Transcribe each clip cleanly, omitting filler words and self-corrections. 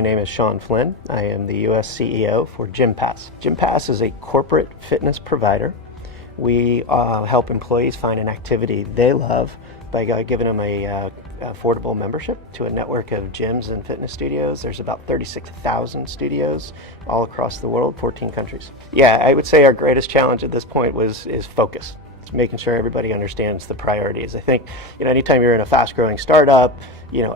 My name is Flynn. I am the U.S. CEO for GymPass. GymPass is a corporate fitness provider. We help employees find an activity they love by giving them a affordable membership to a network of gyms and fitness studios. There's about 36,000 studios all across the world, 14 countries. Yeah, I would say our greatest challenge at this point is focus. It's making sure everybody understands the priorities. I think, anytime you're in a fast-growing startup,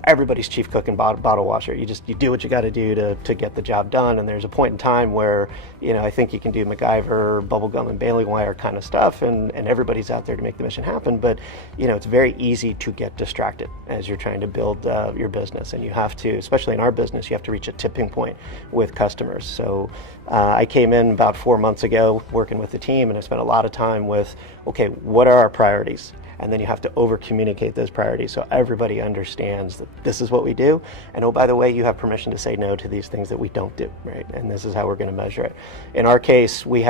everybody's chief cook and bottle washer. You do what you got to do to get the job done. And there's a point in time where, I think you can do MacGyver, bubblegum, and baling wire kind of stuff, and everybody's out there to make the mission happen. But, it's very easy to get distracted as you're trying to build your business. And you have to, especially in our business, you have to reach a tipping point with customers. So I came in about 4 months ago working with the team, and I spent a lot of time with, okay, what are our priorities? And then you have to over-communicate those priorities so everybody understands that this is what we do. And oh, by the way, you have permission to say no to these things that we don't do, right? And this is how we're going to measure it. In our case, we've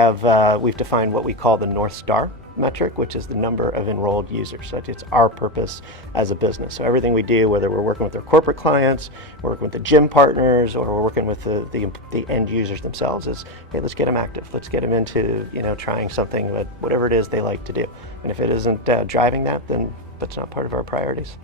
defined what we call the Northstar metric, which is the number of enrolled users. So it's our purpose as a business. So everything we do, whether we're working with our corporate clients, we're working with the gym partners, or we're working with the end users themselves, is, hey, let's get them active. Let's get them into trying something, but whatever it is they like to do. And if it isn't driving that, then that's not part of our priorities.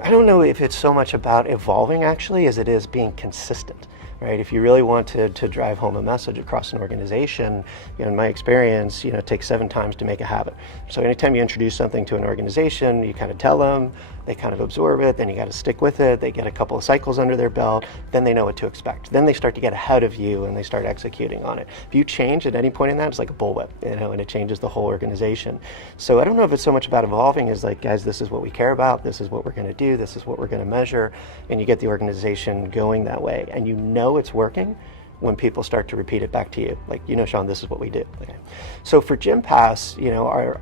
I don't know if it's so much about evolving actually as it is being consistent. Right? If you really want to drive home a message across an organization, in my experience, it takes 7 times to make a habit. So anytime you introduce something to an organization, you kind of tell them, they kind of absorb it, then you got to stick with it, they get a couple of cycles under their belt, then they know what to expect. Then they start to get ahead of you and they start executing on it. If you change at any point in that, it's like a bullwhip, and it changes the whole organization. So I don't know if it's so much about evolving as like, guys, this is what we care about, this is what we're going to do, this is what we're going to measure, and you get the organization going that way. And it's working when people start to repeat it back to you. Like, Sean, this is what we do. Okay. So for GymPass,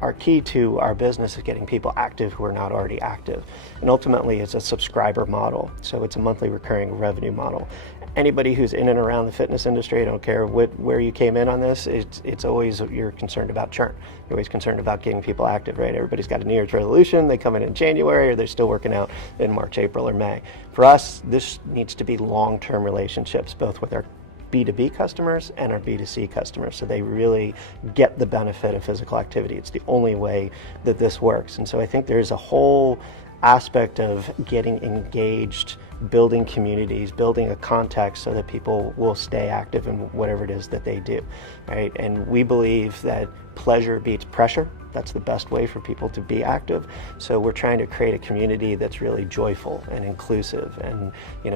our key to our business is getting people active who are not already active. And ultimately, it's a subscriber model. So it's a monthly recurring revenue model. Anybody who's in and around the fitness industry, I don't care where you came in on this, it's always, you're concerned about churn. You're always concerned about getting people active, right? Everybody's got a New Year's resolution, they come in January, or they're still working out in March, April, or May. For us, this needs to be long-term relationships, both with our B2B customers and our B2C customers, so they really get the benefit of physical activity. It's the only way that this works. And so I think there's a whole aspect of getting engaged, building communities, building a context so that people will stay active in whatever it is that they do, right? And we believe that pleasure beats pressure. That's the best way for people to be active. So we're trying to create a community that's really joyful and inclusive and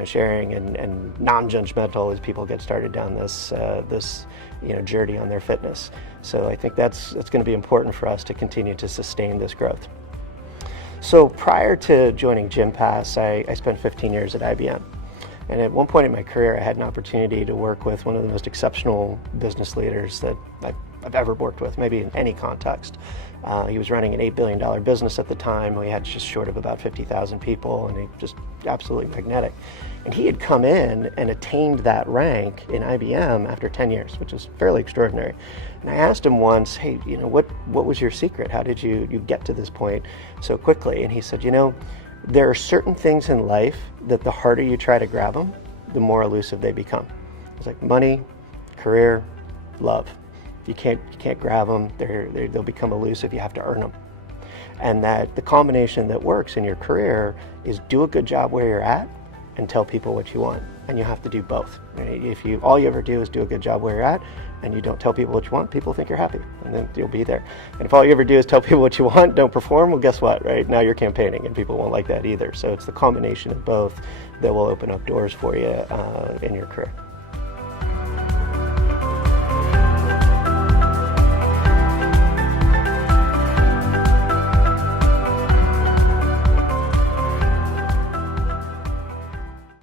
sharing and non-judgmental as people get started down this journey on their fitness. So I think that's going to be important for us to continue to sustain this growth. So prior to joining GymPass, I spent 15 years at IBM. And at one point in my career, I had an opportunity to work with one of the most exceptional business leaders that I've ever worked with, maybe in any context. He was running an $8 billion business at the time. We had just short of about 50,000 people, and he just absolutely magnetic. And he had come in and attained that rank in IBM after 10 years, which is fairly extraordinary. And I asked him once, hey, what was your secret? How did you get to this point so quickly? And he said, there are certain things in life that the harder you try to grab them, the more elusive they become. It's like money, career, love. You can't grab them. They'll become elusive. You have to earn them. And that the combination that works in your career is do a good job where you're at and tell people what you want. And you have to do both. Right? If all you ever do is do a good job where you're at and you don't tell people what you want, people think you're happy, and then you'll be there. And if all you ever do is tell people what you want, don't perform, well, guess what, right? Now you're campaigning, and people won't like that either. So it's the combination of both that will open up doors for you in your career.